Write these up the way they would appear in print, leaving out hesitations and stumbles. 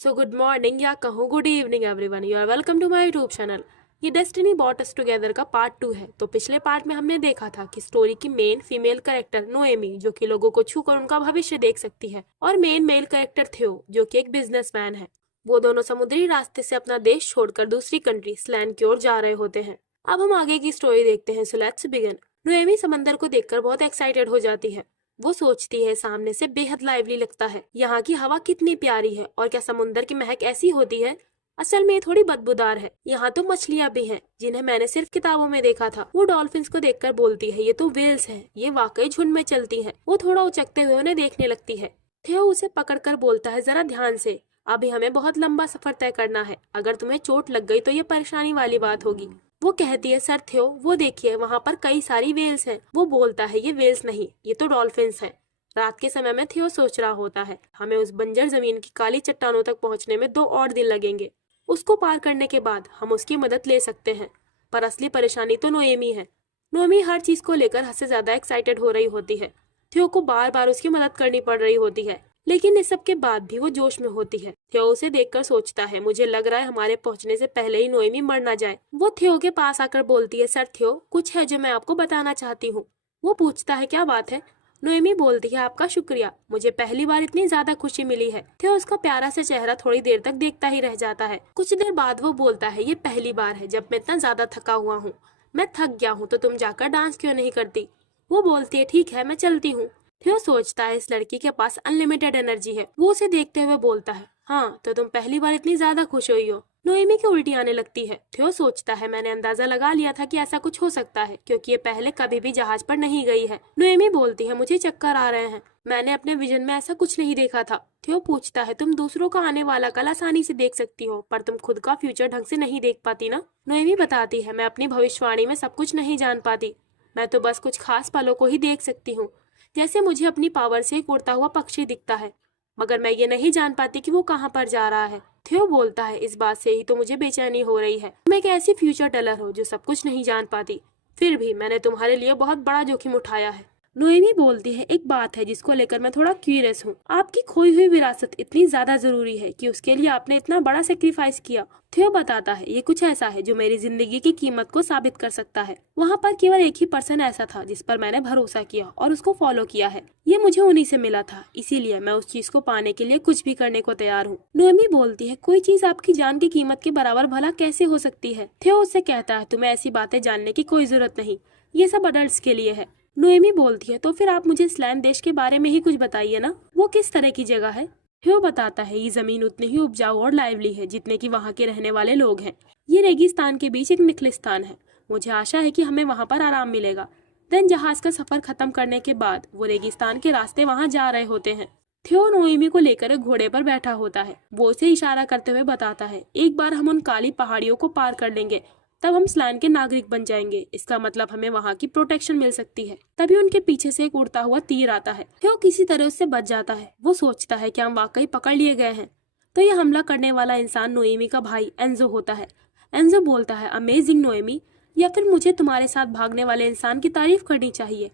So good morning या कहूँ good evening everyone, you are welcome to my YouTube channel. ये destiny bought us together का part 2 है। तो पिछले पार्ट में हमने देखा था कि स्टोरी की मेन फीमेल कैरेक्टर नोएमी, जो कि लोगों को छूकर उनका भविष्य देख सकती है, और मेन मेल कैरेक्टर थियो, जो कि एक बिजनेसमैन है। वो दोनों समुद्री रास्ते से अपना देश छोड़कर दूसरी कंट्री स्लैंड की ओर जा रहे होते हैं। अब हम आगे की स्टोरी देखते हैं। So let's begin. नोएमी समंदर को देखकर बहुत एक्साइटेड हो जाती है। वो सोचती है सामने से बेहद लाइवली लगता है, यहाँ की हवा कितनी प्यारी है, और क्या समुंदर की महक ऐसी होती है। असल में ये थोड़ी बदबूदार है। यहाँ तो मछलियाँ भी हैं जिन्हें मैंने सिर्फ किताबों में देखा था। वो डॉल्फिन्स को देखकर बोलती है, ये तो वेल्स हैं, ये वाकई झुंड में चलती हैं। वो थोड़ा उचकते हुए उन्हें देखने लगती है। थियो उसे पकड़कर बोलता है, जरा ध्यान से, अभी हमें बहुत लंबा सफर तय करना है। अगर तुम्हें चोट लग गई तो ये परेशानी वाली बात होगी। वो कहती है, सर थियो, वो देखिए वहाँ पर कई सारी वेल्स हैं। वो बोलता है, ये वेल्स नहीं, ये तो डॉल्फिन्स हैं। रात के समय में थियो सोच रहा होता है, हमें उस बंजर जमीन की काली चट्टानों तक पहुंचने में 2 और दिन लगेंगे। उसको पार करने के बाद हम उसकी मदद ले सकते हैं। पर असली परेशानी तो नोएमी है। नोएमी हर चीज को लेकर हद से ज्यादा एक्साइटेड हो रही होती है। थियो को बार बार उसकी मदद करनी पड़ रही होती है, लेकिन इस सब के बाद भी वो जोश में होती है। थियो उसे देखकर सोचता है, मुझे लग रहा है हमारे पहुंचने से पहले ही नोएमी मर ना जाए। वो थियो के पास आकर बोलती है, सर थियो, कुछ है जो मैं आपको बताना चाहती हूँ। वो पूछता है, क्या बात है। नोएमी बोलती है, आपका शुक्रिया, मुझे पहली बार इतनी ज्यादा खुशी मिली है। थियो उसका प्यारा सा चेहरा थोड़ी देर तक देखता ही रह जाता है। कुछ देर बाद वो बोलता है, ये पहली बार है जब मैं इतना ज्यादा थका हुआ हूँ। मैं थक गया हूँ, तो तुम जाकर डांस क्यों नहीं करती। वो बोलती है, ठीक है, मैं चलती हूँ। थियो सोचता है इस लड़की के पास अनलिमिटेड एनर्जी है। वो उसे देखते हुए बोलता है, हाँ तो तुम पहली बार इतनी ज्यादा खुश हुई हो। नोएमी की उल्टी आने लगती है। थियो सोचता है, मैंने अंदाजा लगा लिया था कि ऐसा कुछ हो सकता है, क्योंकि ये पहले कभी भी जहाज पर नहीं गई है। नोएमी बोलती है, मुझे चक्कर आ रहे हैं, मैंने अपने विजन में ऐसा कुछ नहीं देखा था। थियो पूछता है, तुम दूसरों का आने वाला कल आसानी से देख सकती हो, पर तुम खुद का फ्यूचर ढंग से नहीं देख पाती ना। नोएमी बताती है, मैं अपनी भविष्यवाणी में सब कुछ नहीं जान पाती, मैं तो बस कुछ खास पलों को ही देख सकती हूँ। जैसे मुझे अपनी पावर से एक उड़ता हुआ पक्षी दिखता है, मगर मैं ये नहीं जान पाती कि वो कहाँ पर जा रहा है। थियो बोलता है, इस बात से ही तो मुझे बेचैनी हो रही है। तुम एक ऐसी फ्यूचर टेलर हो जो सब कुछ नहीं जान पाती, फिर भी मैंने तुम्हारे लिए बहुत बड़ा जोखिम उठाया है। नोएमी बोलती है, एक बात है जिसको लेकर मैं थोड़ा क्यूरियस हूँ। आपकी खोई हुई विरासत इतनी ज्यादा जरूरी है कि उसके लिए आपने इतना बड़ा सेक्रीफाइस किया। थियो बताता है, ये कुछ ऐसा है जो मेरी जिंदगी की कीमत को साबित कर सकता है। वहाँ पर केवल एक ही पर्सन ऐसा था जिस पर मैंने भरोसा किया और उसको फॉलो किया है। ये मुझे उन्हीं से मिला था, इसीलिए मैं उस चीज को पाने के लिए कुछ भी करने को तैयार हूँ। नोएमी बोलती है, कोई चीज आपकी जान की कीमत के बराबर भला कैसे हो सकती है। थियो उससे कहता है, तुम्हें ऐसी बातें जानने की कोई जरूरत नहीं, ये सब अडल्ट्स के लिए है। नोएमी बोलती है, तो फिर आप मुझे स्लैन देश के बारे में ही कुछ बताइए ना, वो किस तरह की जगह है। थियो बताता है, ये जमीन उतनी ही उपजाऊ और लाइवली है जितने की वहाँ के रहने वाले लोग हैं। ये रेगिस्तान के बीच एक निखलिस्तान है। मुझे आशा है कि हमें वहाँ पर आराम मिलेगा। देन जहाज का सफर खत्म करने के बाद वो रेगिस्तान के रास्ते वहाँ जा रहे होते हैं। थियो नोएमी को लेकर एक घोड़े पर बैठा होता है। वो उसे इशारा करते हुए बताता है, एक बार हम उन काली पहाड़ियों को पार कर लेंगे, तब हम स्लैन के नागरिक बन जाएंगे। इसका मतलब हमें वहाँ की प्रोटेक्शन मिल सकती है। तभी उनके पीछे से एक उड़ता हुआ तीर आता है। थियो किसी तरह उससे बच जाता है। वो सोचता है कि हम वाकई पकड़ लिए गए हैं। तो ये हमला करने वाला इंसान नोएमी का भाई एंजो होता है। एंजो बोलता है, अमेजिंग नोएमी, या फिर मुझे तुम्हारे साथ भागने वाले इंसान की तारीफ करनी चाहिए।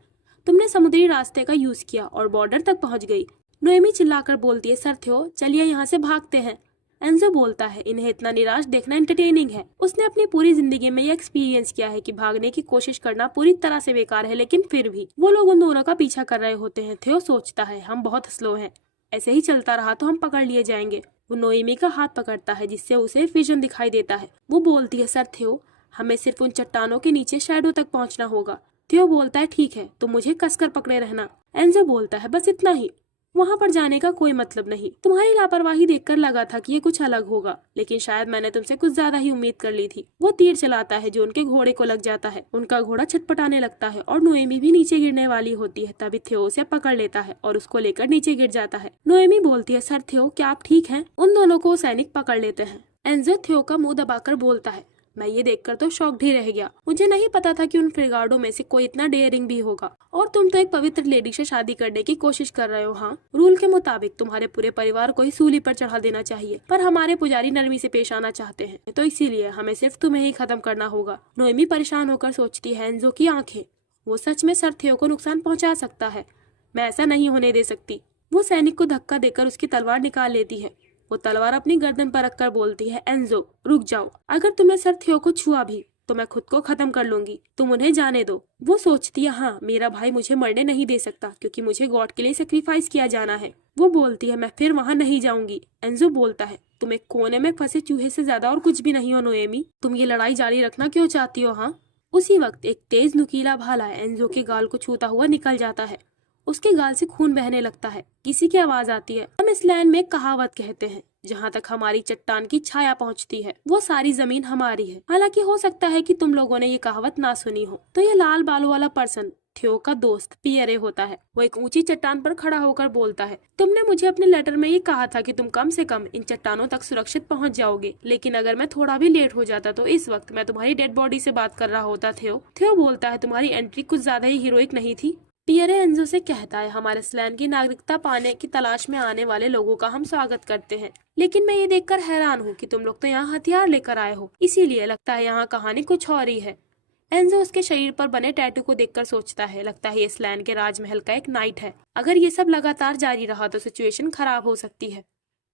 तुमने समुद्री रास्ते का यूज किया और बॉर्डर तक पहुंच गई। नोएमी चिल्लाकर बोलती है, सर थियो, चलिए यहाँ से भागते हैं। एंजो बोलता है, इन्हें इतना निराश देखना एंटरटेनिंग है। उसने अपनी पूरी जिंदगी में ये एक्सपीरियंस किया है कि भागने की कोशिश करना पूरी तरह से बेकार है, लेकिन फिर भी वो लोग उन दोनों का पीछा कर रहे होते हैं। थियो सोचता है, हम बहुत स्लो हैं, ऐसे ही चलता रहा तो हम पकड़ लिए जाएंगे। वो नोएमी का हाथ पकड़ता है जिससे उसे विजन दिखाई देता है। वो बोलती है, सर थियो, हमें सिर्फ उन चट्टानों के नीचे शैडो तक पहुंचना होगा। थियो बोलता है, ठीक है, तो मुझे कसकर पकड़े रहना। एंजो बोलता है, बस इतना ही, वहाँ पर जाने का कोई मतलब नहीं। तुम्हारी लापरवाही देखकर लगा था कि ये कुछ अलग होगा, लेकिन शायद मैंने तुमसे कुछ ज्यादा ही उम्मीद कर ली थी। वो तीर चलाता है जो उनके घोड़े को लग जाता है। उनका घोड़ा छटपटाने लगता है और नोएमी भी नीचे गिरने वाली होती है। तभी थियो उसे पकड़ लेता है और उसको लेकर नीचे गिर जाता है। नोएमी बोलती है, सर थियो, क्या आप ठीक हैं? उन दोनों को सैनिक पकड़ लेते हैं। एंजो थियो का मुंह दबाकर बोलता है, मैं ये देखकर तो शॉक्ड ही रह गया। मुझे नहीं पता था कि उन फ्रिगार्डों में से कोई इतना डेयरिंग भी होगा। और तुम तो एक पवित्र लेडी से शादी करने की कोशिश कर रहे हो। हाँ, रूल के मुताबिक तुम्हारे पूरे परिवार को ही सूली पर चढ़ा देना चाहिए, पर हमारे पुजारी नरमी से पेश आना चाहते हैं, तो इसीलिए हमें सिर्फ तुम्हें ही खत्म करना होगा। नोएमी परेशान होकर सोचती है, एंजो की आंखें, वो सच में सर थियो को नुकसान पहुंचा सकता है। मैं ऐसा नहीं होने दे सकती। वो सैनिक को धक्का देकर उसकी तलवार निकाल लेती है। वो तलवार अपनी गर्दन पर रखकर बोलती है, एंजो रुक जाओ, अगर तुमने सर थियो को छुआ भी तो मैं खुद को खत्म कर लूंगी, तुम उन्हें जाने दो। वो सोचती है, हाँ मेरा भाई मुझे मरने नहीं दे सकता क्योंकि मुझे गॉड के लिए सेक्रीफाइस किया जाना है। वो बोलती है, मैं फिर वहाँ नहीं जाऊंगी। एंजो बोलता है, तुम एक कोने में फंसे चूहे से ज्यादा और कुछ भी नहीं हो नोएमी, तुम ये लड़ाई जारी रखना क्यों चाहती हो? हाँ। उसी वक्त एक तेज नुकीला भाला एंजो के गाल को छूता हुआ निकल जाता है। उसके गाल से खून बहने लगता है। किसी की आवाज आती है। हम इस लैंड में एक कहावत कहते हैं, जहाँ तक हमारी चट्टान की छाया पहुँचती है वो सारी जमीन हमारी है। हालांकि हो सकता है कि तुम लोगों ने ये कहावत ना सुनी हो। तो ये लाल बालों वाला पर्सन थियो का दोस्त पियरे होता है। वो एक ऊंची चट्टान पर खड़ा होकर बोलता है, तुमने मुझे अपने लेटर में ये कहा था कि तुम कम से कम इन चट्टानों तक सुरक्षित पहुंच जाओगे, लेकिन अगर मैं थोड़ा भी लेट हो जाता तो इस वक्त मैं तुम्हारी डेड बॉडी से बात कर रहा होता। थियो बोलता है, तुम्हारी एंट्री कुछ ज्यादा ही हीरोइक नहीं थी? पियरे एंजो से कहता है, हमारे स्लैन की नागरिकता पाने की तलाश में आने वाले लोगों का हम स्वागत करते हैं, लेकिन मैं ये देखकर हैरान हूँ कि तुम लोग तो यहाँ हथियार लेकर आए हो, इसीलिए लगता है यहाँ कहानी कुछ और ही है। एंजो उसके शरीर पर बने टैटू को देखकर सोचता है, लगता है ये स्लैन के राजमहल का एक नाइट है। अगर ये सब लगातार जारी रहा तो सिचुएशन खराब हो सकती है।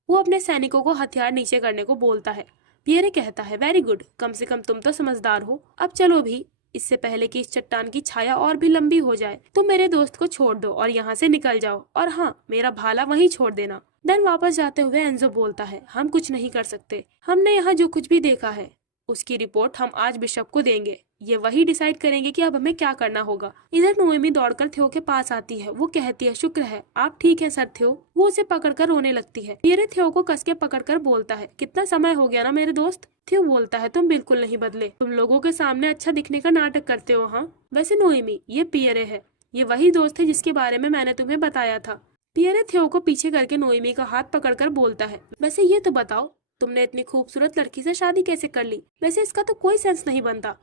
वो अपने सैनिकों को हथियार नीचे करने को बोलता है। पियरे कहता है, वेरी गुड, कम से कम तुम तो समझदार हो। अब चलो भी, इससे पहले कि इस चट्टान की छाया और भी लंबी हो जाए, तुम मेरे दोस्त को छोड़ दो और यहाँ से निकल जाओ, और हाँ, मेरा भाला वहीं छोड़ देना। देन वापस जाते हुए एंजो बोलता है, हम कुछ नहीं कर सकते। हमने यहाँ जो कुछ भी देखा है उसकी रिपोर्ट हम आज बिशप को देंगे। ये वही डिसाइड करेंगे कि अब हमें क्या करना होगा। इधर नोएमी दौड़कर थियो के पास आती है। वो कहती है, शुक्र है आप ठीक है सर थियो। वो उसे पकड़कर रोने लगती है। पियरे थियो को कसके पकड़कर बोलता है, कितना समय हो गया ना मेरे दोस्त। थियो बोलता है, तुम बिल्कुल नहीं बदले, तुम लोगों के सामने अच्छा दिखने का नाटक करते हो। हाँ वैसे नोएमी, ये पियरे है, ये वही दोस्त है जिसके बारे में मैंने तुम्हें बताया था। पियरे थियो को पीछे करके नोएमी का हाथ पकड़कर बोलता है, वैसे ये तो बताओ तुमने इतनी खूबसूरत लड़की से शादी कैसे कर ली? वैसे इसका तो कोई सेंस नहीं बनता।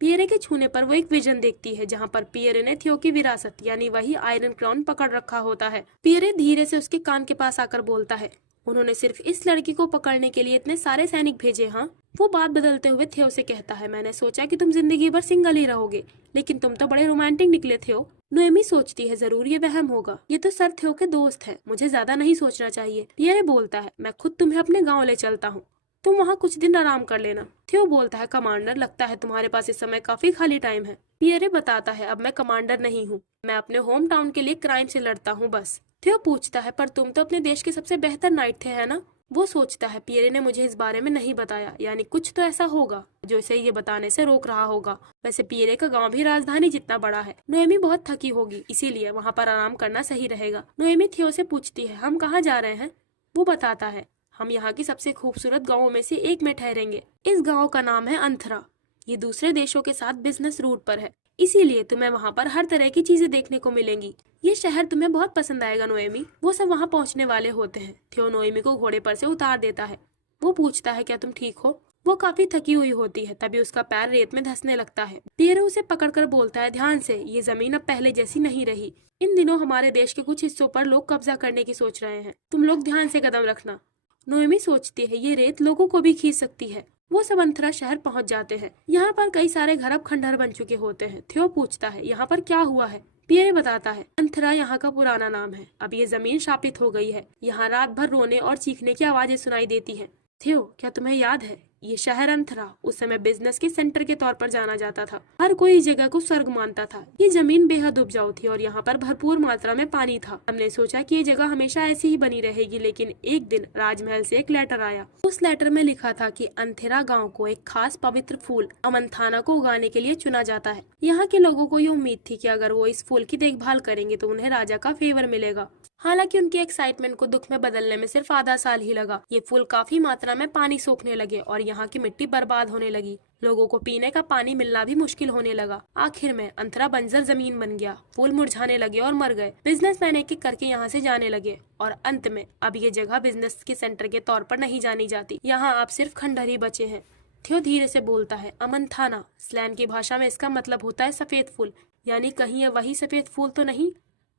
पियरे के छूने पर वो एक विजन देखती है जहाँ पर पियरे ने थियो की विरासत यानी वही आयरन क्राउन पकड़ रखा होता है। पियरे धीरे से उसके कान के पास आकर बोलता है, उन्होंने सिर्फ इस लड़की को पकड़ने के लिए इतने सारे सैनिक भेजे? हाँ। वो बात बदलते हुए थियो से कहता है, मैंने सोचा कि तुम जिंदगी भर सिंगल ही रहोगे, लेकिन तुम तो बड़े रोमांटिक निकले थियो। नोएमी सोचती है, जरूर ये वहम होगा, ये तो सर थियो के दोस्त है, मुझे ज्यादा नहीं सोचना चाहिए। पियरे बोलता है, मैं खुद तुम्हें अपने गाँव ले चलता हूँ, तुम वहाँ कुछ दिन आराम कर लेना। थियो बोलता है, कमांडर लगता है तुम्हारे पास इस समय काफी खाली टाइम है। पियरे बताता है, अब मैं कमांडर नहीं हूँ, मैं अपने होम टाउन के लिए क्राइम से लड़ता हूँ बस। थियो पूछता है, पर तुम तो अपने देश के सबसे बेहतर नाइट थे, है ना? वो सोचता है, पियरे ने मुझे इस बारे में नहीं बताया, यानी कुछ तो ऐसा होगा जो इसे ये बताने से रोक रहा होगा। वैसे पियरे का गांव भी राजधानी जितना बड़ा है। नोएमी बहुत थकी होगी, इसीलिए वहाँ पर आराम करना सही रहेगा। नोएमी थियो से पूछती है, हम कहाँ जा रहे हैं? वो बताता है, हम यहाँ की सबसे खूबसूरत गाँवों में से एक में ठहरेंगे। इस गाँव का नाम है अंथरा। ये दूसरे देशों के साथ बिजनेस रूट पर है, इसीलिए तुम्हें वहाँ पर हर तरह की चीजें देखने को मिलेंगी। ये शहर तुम्हें बहुत पसंद आएगा नोएमी। वो सब वहाँ पहुँचने वाले होते हैं। थियो नोएमी को घोड़े पर से उतार देता है। वो पूछता है, क्या तुम ठीक हो? वो काफी थकी हुई होती है, तभी उसका पैर रेत में धंसने लगता है। पियरे उसे पकड़कर बोलता है, ध्यान से, ये जमीन अब पहले जैसी नहीं रही। इन दिनों हमारे देश के कुछ हिस्सों पर लोग कब्जा करने की सोच रहे हैं, तुम लोग ध्यान से कदम रखना। नोएमी सोचती है, ये रेत लोगों को भी खींच सकती है। वो सब अंथरा शहर पहुंच जाते हैं। यहाँ पर कई सारे घर अब खंडहर बन चुके होते हैं। थियो पूछता है, यहाँ पर क्या हुआ है? पियरे बताता है, अंथरा यहाँ का पुराना नाम है, अब ये जमीन शापित हो गई है। यहाँ रात भर रोने और चीखने की आवाजें सुनाई देती हैं। थियो, क्या तुम्हें याद है, ये शहर अंथरा उस समय बिजनेस के सेंटर के तौर पर जाना जाता था। हर कोई इस जगह को स्वर्ग मानता था। ये जमीन बेहद उपजाऊ थी और यहाँ पर भरपूर मात्रा में पानी था। हमने सोचा कि ये जगह हमेशा ऐसी ही बनी रहेगी, लेकिन एक दिन राजमहल से एक लेटर आया। उस लेटर में लिखा था कि अंथेरा गांव को एक खास पवित्र फूल अमंथाना को उगाने के लिए चुना जाता है। यहाँ के लोगों को ये उम्मीद थी कि अगर वो इस फूल की देखभाल करेंगे तो उन्हें राजा का फेवर मिलेगा। हालांकि उनकी एक्साइटमेंट को दुख में बदलने में सिर्फ आधा साल ही लगा। ये फूल काफी मात्रा में पानी सोखने लगे और यहाँ की मिट्टी बर्बाद होने लगी। लोगों को पीने का पानी मिलना भी मुश्किल होने लगा। आखिर में अंतरा बंजर जमीन बन गया। फूल मुरझाने लगे और मर गए। बिजनेसमैन एक एक करके यहाँ से जाने लगे और अंत में अब ये जगह बिजनेस के सेंटर के तौर पर नहीं जानी जाती। यहाँ अब सिर्फ खंडहर ही बचे हैं। थियो धीरे से बोलता है, अमंथाना स्लैन की भाषा में इसका मतलब होता है सफेद फूल, यानी कहीं ये वही सफेद फूल तो नहीं?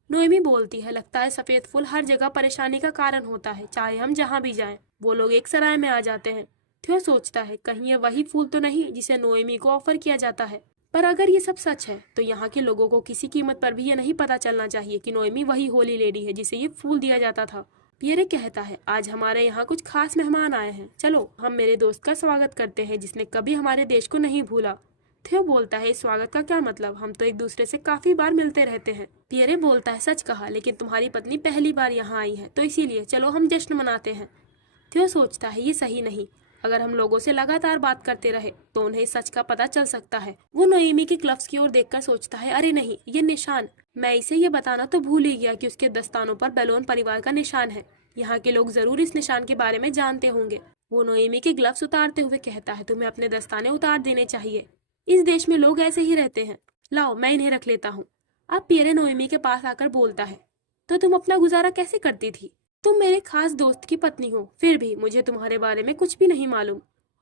नोएमी बोलती है, लगता है सफेद फूल हर जगह परेशानी का कारण होता है, चाहे हम जहाँ भी जाएं। वो लोग एक सराय में आ जाते हैं। थियो सोचता है, कहीं ये वही फूल तो नहीं जिसे नोएमी को ऑफर किया जाता है। पर अगर ये सब सच है तो यहाँ के लोगों को किसी कीमत पर भी ये नहीं पता चलना चाहिए कि नोएमी वही होली लेडी है जिसे ये फूल दिया जाता था। पियरे कहता है, आज हमारे यहाँ कुछ खास मेहमान आए हैं, चलो हम मेरे दोस्त का स्वागत करते हैं जिसने कभी हमारे देश को नहीं भूला। थियो बोलता है, इस स्वागत का क्या मतलब, हम तो एक दूसरे से काफी बार मिलते रहते हैं। पियरे बोलता है, सच कहा, लेकिन तुम्हारी पत्नी पहली बार यहाँ आई है तो इसीलिए चलो हम जश्न मनाते हैं। थियो सोचता है, ये सही नहीं, अगर हम लोगों से लगातार बात करते रहे तो उन्हें सच का पता चल सकता है। वो नोएमी के ग्लव्स की ओर देखकर सोचता है, अरे नहीं, ये निशान, मैं इसे ये बताना तो भूल ही गया कि उसके दस्तानों पर बेलोन परिवार का निशान है। यहाँ के लोग जरूर इस निशान के बारे में जानते होंगे। वो नोएमी के ग्लव्स उतारते हुए कहता है, तुम्हें अपने दस्ताने उतार देने चाहिए, इस देश में लोग ऐसे ही रहते हैं, लाओ मैं इन्हें रख लेता हूँ। अब पियरे नोएमी के पास आकर बोलता है, तो तुम अपना गुजारा कैसे करती थी, तुम मेरे खास दोस्त की पत्नी हो, फिर भी मुझे तुम्हारे बारे में कुछ भी नहीं मालूम।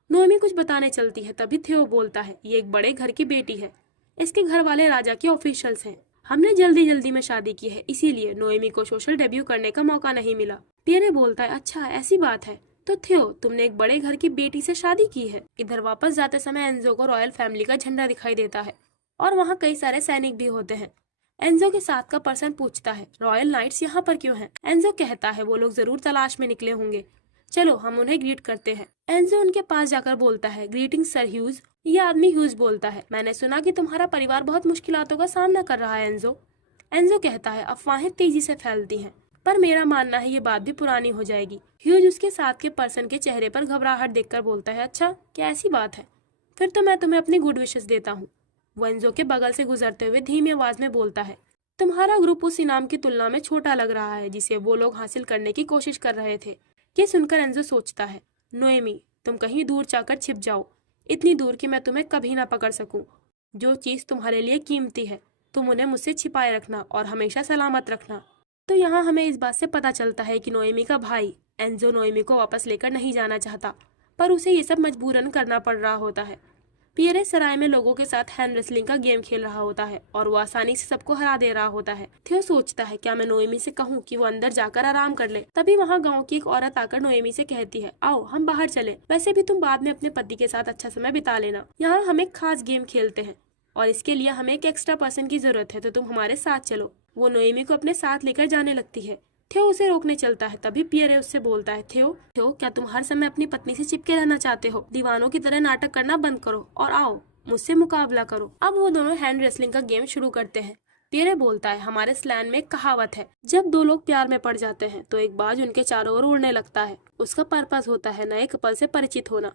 नोएमी कुछ बताने चलती है, तभी थियो बोलता है, ये एक बड़े घर की बेटी है, इसके घर वाले राजा के ऑफिशियल्स हैं, हमने जल्दी जल्दी में शादी की है, इसीलिए नोएमी को सोशल डेब्यू करने का मौका नहीं मिला। पियरे बोलता है, अच्छा ऐसी बात है, तो थियो तुमने एक बड़े घर की बेटी से शादी की है। इधर वापस जाते समय एंजो को रॉयल फैमिली का झंडा दिखाई देता है और वहाँ कई सारे सैनिक भी होते हैं। एंजो के साथ का पर्सन पूछता है, रॉयल नाइट्स यहाँ पर क्यों हैं? एंजो कहता है, वो लोग जरूर तलाश में निकले होंगे, चलो हम उन्हें ग्रीट करते हैं। एंजो उनके पास जाकर बोलता है, ग्रीटिंग सर ह्यूज। ये आदमी ह्यूज बोलता है, मैंने सुना कि तुम्हारा परिवार बहुत मुश्किलातों का सामना कर रहा है एंजो। एंजो कहता है, अफवाहें तेजी से फैलती हैं, पर मेरा मानना है ये बात भी पुरानी हो जाएगी। ह्यूज उसके साथ के पर्सन के चेहरे पर घबराहट देखकर बोलता है, अच्छा क्या ऐसी बात है, फिर तो मैं तुम्हें अपनी गुड विशेस देता हूँ। वो एंजो के बगल से गुजरते हुए धीमी आवाज में बोलता है, तुम्हारा ग्रुप उस इनाम की तुलना में छोटा लग रहा है जिसे वो लोग हासिल करने की कोशिश कर रहे थे। ये सुनकर एंजो सोचता है, नोएमी तुम कहीं दूर जाकर छिप जाओ, इतनी दूर कि मैं तुम्हें कभी ना पकड़ सकूं। जो चीज तुम्हारे लिए कीमती है तुम उन्हें मुझसे छिपाए रखना और हमेशा सलामत रखना। तो यहाँ हमें इस बात से पता चलता है कि नोएमी का भाई एंजो नोएमी को वापस लेकर नहीं जाना चाहता, पर उसे ये सब मजबूरन करना पड़ रहा होता है। पियरे सराय में लोगों के साथ हैंड रेसलिंग का गेम खेल रहा होता है और वो आसानी से सबको हरा दे रहा होता है। थियो सोचता है, क्या मैं नोएमी से कहूँ कि वो अंदर जाकर आराम कर ले। तभी वहाँ गांव की एक औरत आकर नोएमी से कहती है, आओ हम बाहर चले, वैसे भी तुम बाद में अपने पति के साथ अच्छा समय बिता लेना, यहाँ हम एक खास गेम खेलते हैं और इसके लिए हमें एक एक्स्ट्रा पर्सन की जरूरत है, तो तुम हमारे साथ चलो। वो नोएमी को अपने साथ लेकर जाने लगती है। थियो उसे रोकने चलता है, तभी पियरे उससे बोलता है, थियो क्या तुम हर समय अपनी पत्नी से चिपके रहना चाहते हो? दीवानों की तरह नाटक करना बंद करो और आओ मुझसे मुकाबला करो। अब वो दोनों हैंड रेसलिंग का गेम शुरू करते हैं। पियरे बोलता है, हमारे स्लैंग में एक कहावत है, जब दो लोग प्यार में पड़ जाते हैं तो एक बाज उनके चारों ओर उड़ने लगता है। उसका पर्पस होता है नए कपल से परिचित होना,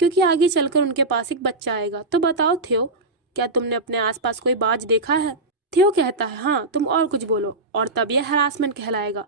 क्योंकि आगे चलकर उनके पास एक बच्चा आएगा। तो बताओ थियो, क्या तुमने अपने आसपास कोई बाज देखा है? थियो कहता है, हाँ तुम और कुछ बोलो और तब यह हरासमेंट कहलाएगा।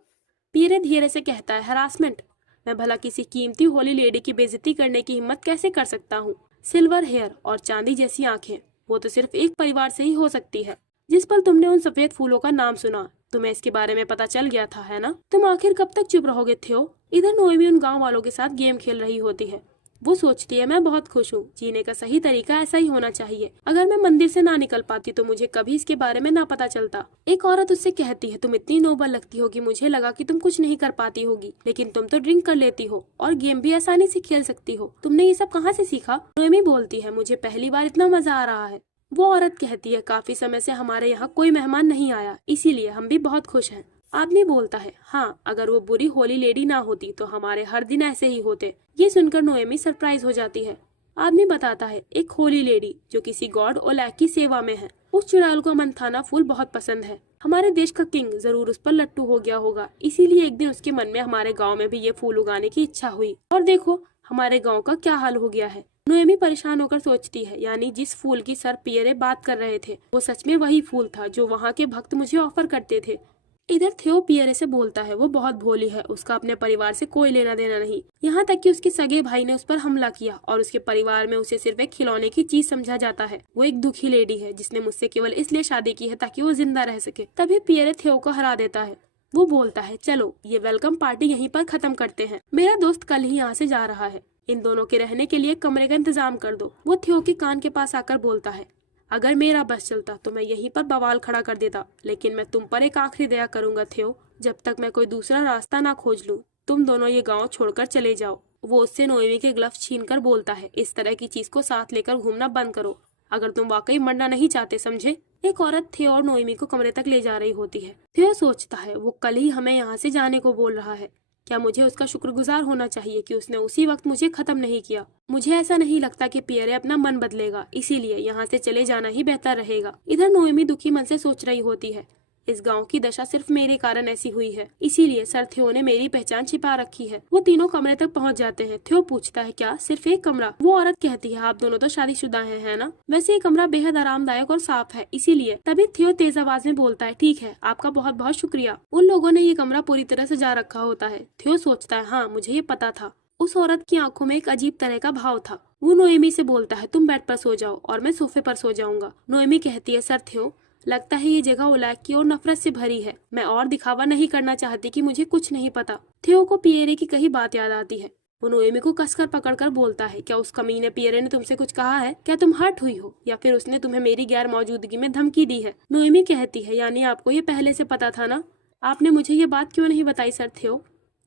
पियरे धीरे से कहता है, हरासमेंट? मैं भला किसी कीमती होली लेडी की बेइज्जती करने की हिम्मत कैसे कर सकता हूँ? सिल्वर हेयर और चांदी जैसी आंखें, वो तो सिर्फ एक परिवार से ही हो सकती है। जिस पल तुमने उन सफेद फूलों का नाम सुना तुम्हें इसके बारे में पता चल गया था, है ना? तुम आखिर कब तक चुप रहोगे थियो? इधर नोएमी उन गाँव वालों के साथ गेम खेल रही होती है। वो सोचती है, मैं बहुत खुश हूँ, जीने का सही तरीका ऐसा ही होना चाहिए। अगर मैं मंदिर से ना निकल पाती तो मुझे कभी इसके बारे में ना पता चलता। एक औरत उससे कहती है, तुम इतनी नोबल लगती हो कि मुझे लगा कि तुम कुछ नहीं कर पाती होगी, लेकिन तुम तो ड्रिंक कर लेती हो और गेम भी आसानी से खेल सकती हो। तुमने ये सब कहाँ से सीखा? नोएमी बोलती है, मुझे पहली बार इतना मजा आ रहा है। वो औरत कहती है, काफी समय से हमारे यहाँ कोई मेहमान नहीं आया, इसीलिए हम भी बहुत खुश हैं। आदमी बोलता है, हाँ अगर वो बुरी होली लेडी ना होती तो हमारे हर दिन ऐसे ही होते। ये सुनकर नोएमी सरप्राइज हो जाती है। आदमी बताता है, एक होली लेडी जो किसी गॉड ओलैक की सेवा में है। उस चुड़ैल को मंथाना फूल बहुत पसंद है। हमारे देश का किंग जरूर उस पर लट्टू हो गया होगा, इसीलिए एक दिन उसके मन में हमारे गाँव में भी ये फूल उगाने की इच्छा हुई और देखो हमारे गाँव का क्या हाल हो गया है। नोएमी परेशान होकर सोचती है, यानी जिस फूल की सर पियरे बात कर रहे थे वो सच में वही फूल था जो वहाँ के भक्त मुझे ऑफर करते थे। इधर थियो पियरे से बोलता है, वो बहुत भोली है, उसका अपने परिवार से कोई लेना देना नहीं, यहाँ तक कि उसके सगे भाई ने उस पर हमला किया और उसके परिवार में उसे सिर्फ एक खिलौने की चीज समझा जाता है। वो एक दुखी लेडी है जिसने मुझसे केवल इसलिए शादी की है ताकि वो जिंदा रह सके। तभी पियरे थियो को हरा देता है। वो बोलता है, चलो ये वेलकम पार्टी यहीं पर खत्म करते हैं, मेरा दोस्त कल ही यहाँ से जा रहा है, इन दोनों के रहने के लिए कमरे का इंतजाम कर दो। वो थियो के कान के पास आकर बोलता है, अगर मेरा बस चलता तो मैं यहीं पर बवाल खड़ा कर देता, लेकिन मैं तुम पर एक आखिरी दया करूंगा थियो, जब तक मैं कोई दूसरा रास्ता ना खोज लूं, तुम दोनों ये गांव छोड़कर चले जाओ। वो उससे नोएमी के ग्लव्स छीनकर बोलता है, इस तरह की चीज को साथ लेकर घूमना बंद करो, अगर तुम वाकई मरना नहीं चाहते, समझे? एक औरत थियो और नोएमी को कमरे तक ले जा रही होती है। थियो सोचता है, वो कल ही हमें यहाँ से जाने को बोल रहा है, क्या मुझे उसका शुक्रगुजार होना चाहिए कि उसने उसी वक्त मुझे खत्म नहीं किया? मुझे ऐसा नहीं लगता कि पियरे अपना मन बदलेगा, इसीलिए यहाँ से चले जाना ही बेहतर रहेगा। इधर नोएमी दुखी मन से सोच रही होती है, इस गांव की दशा सिर्फ मेरे कारण ऐसी हुई है, इसीलिए सर थियो ने मेरी पहचान छिपा रखी है। वो तीनों कमरे तक पहुंच जाते हैं। थियो पूछता है, क्या सिर्फ एक कमरा? वो औरत कहती है, आप दोनों तो शादीशुदा हैं, है ना? वैसे ये कमरा बेहद आरामदायक और साफ है, इसीलिए। तभी थियो तेज आवाज में बोलता है, ठीक है, आपका बहुत बहुत शुक्रिया। उन लोगों ने ये कमरा पूरी तरह सजा रखा होता है। थियो सोचता है, हाँ, मुझे ये पता था। उस औरत की आंखों में एक अजीब तरह का भाव था। वो नोएमी से बोलता है, तुम बेड पर सो जाओ और मैं सोफे पर सो जाऊंगा। नोएमी कहती है, सर थियो, लगता है ये जगह उलैक की और नफरत से भरी है। मैं और दिखावा नहीं करना चाहती कि मुझे कुछ नहीं पता। थियो को पियरे की कही बात याद आती है। वो नोएमी को कसकर पकड़कर बोलता है, क्या उस कमीने पियरे ने तुमसे कुछ कहा है? क्या तुम हर्ट हुई हो या फिर उसने तुम्हें मेरी गैर मौजूदगी में धमकी दी है? नोएमी कहती है, यानी आपको ये पहले से पता था ना? आपने मुझे ये बात क्यों नहीं बताई सर थियो?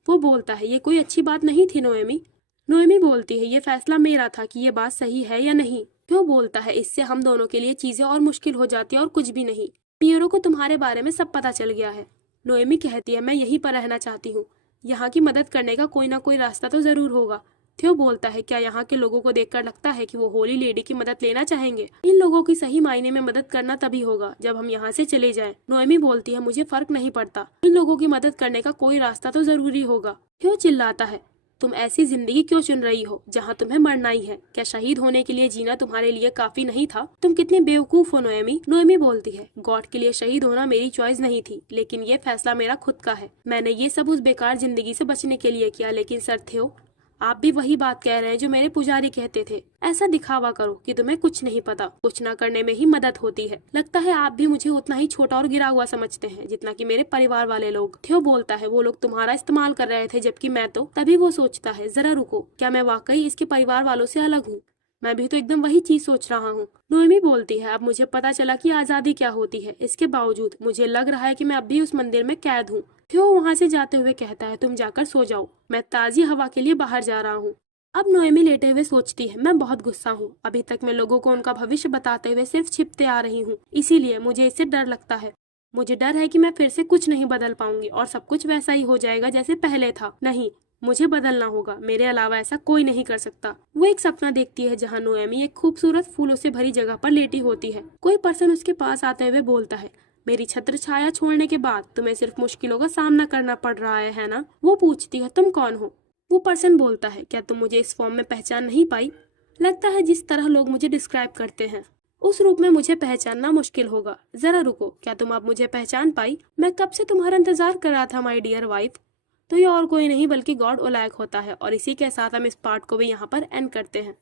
वो बोलता है, ये कोई अच्छी बात नहीं थी नोएमी। नोएमी बोलती है, ये फैसला मेरा था कि ये बात सही है या नहीं। क्यों बोलता है, इससे हम दोनों के लिए चीजें और मुश्किल हो जाती है और कुछ भी नहीं। पियरो को तुम्हारे बारे में सब पता चल गया है। नोएमी कहती है, मैं यहीं पर रहना चाहती हूँ। यहाँ की मदद करने का कोई ना कोई रास्ता तो जरूर होगा। थियो बोलता है, क्या यहाँ के लोगों को देखकर लगता है कि वो होली लेडी की मदद लेना चाहेंगे? इन लोगों की सही मायने में मदद करना तभी होगा जब हम यहाँ से चले जाएं। नोएमी बोलती है, मुझे फर्क नहीं पड़ता, इन लोगों की मदद करने का कोई रास्ता तो जरूरी होगा। थियो चिल्लाता है, तुम ऐसी जिंदगी क्यों चुन रही हो जहाँ तुम्हें मरना ही है? क्या शहीद होने के लिए जीना तुम्हारे लिए काफी नहीं था? तुम कितनी बेवकूफ हो नोएमी। नोएमी बोलती है, गॉड के लिए शहीद होना मेरी चॉइस नहीं थी, लेकिन ये फैसला मेरा खुद का है। मैंने ये सब उस बेकार जिंदगी से बचने के लिए किया। लेकिन सर थियो, आप भी वही बात कह रहे हैं जो मेरे पुजारी कहते थे, ऐसा दिखावा करो कि तुम्हें कुछ नहीं पता। कुछ ना करने में ही मदद होती है। लगता है आप भी मुझे उतना ही छोटा और गिरा हुआ समझते हैं जितना कि मेरे परिवार वाले लोग। थियो बोलता है, वो लोग तुम्हारा इस्तेमाल कर रहे थे जबकि मैं तो। तभी वो सोचता है, जरा रुको, क्या मैं वाकई इसके परिवार वालों से अलग हूँ? मैं भी तो एकदम वही चीज सोच रहा हूँ। नोएमी बोलती है, अब मुझे पता चला कि आजादी क्या होती है। इसके बावजूद मुझे लग रहा है कि मैं अब भी उस मंदिर में कैद हूँ। थियो वहाँ से जाते हुए कहता है, तुम जाकर सो जाओ, मैं ताजी हवा के लिए बाहर जा रहा हूँ। अब नोएमी लेटे हुए सोचती है, मैं बहुत गुस्सा हूँ। अभी तक मैं लोगों को उनका भविष्य बताते हुए सिर्फ छिपते आ रही हूँ, इसीलिए मुझे इससे डर लगता है। मुझे डर है कि मैं फिर से कुछ नहीं बदल पाऊंगी और सब कुछ वैसा ही हो जाएगा जैसे पहले था। नहीं, मुझे बदलना होगा, मेरे अलावा ऐसा कोई नहीं कर सकता। वो एक सपना देखती है जहाँ नोएमी एक खूबसूरत फूलों से भरी जगह पर लेटी होती है। कोई पर्सन उसके पास आते हुए बोलता है, मेरी छत्र छाया छोड़ने के बाद तुम्हें सिर्फ मुश्किलों का सामना करना पड़ रहा है ना? वो पूछती है, तुम कौन हो? वो पर्सन बोलता है, क्या तुम मुझे इस फॉर्म में पहचान नहीं पाई? लगता है जिस तरह लोग मुझे डिस्क्राइब करते हैं उस रूप में मुझे पहचानना मुश्किल होगा। जरा रुको, क्या तुम अब मुझे पहचान पाई? मैं कब से तुम्हारा इंतजार कर रहा था माय डियर वाइफ। तो ये और कोई नहीं बल्कि गॉड उलैक होता है। और इसी के साथ हम इस पार्ट को भी यहाँ पर एंड करते हैं।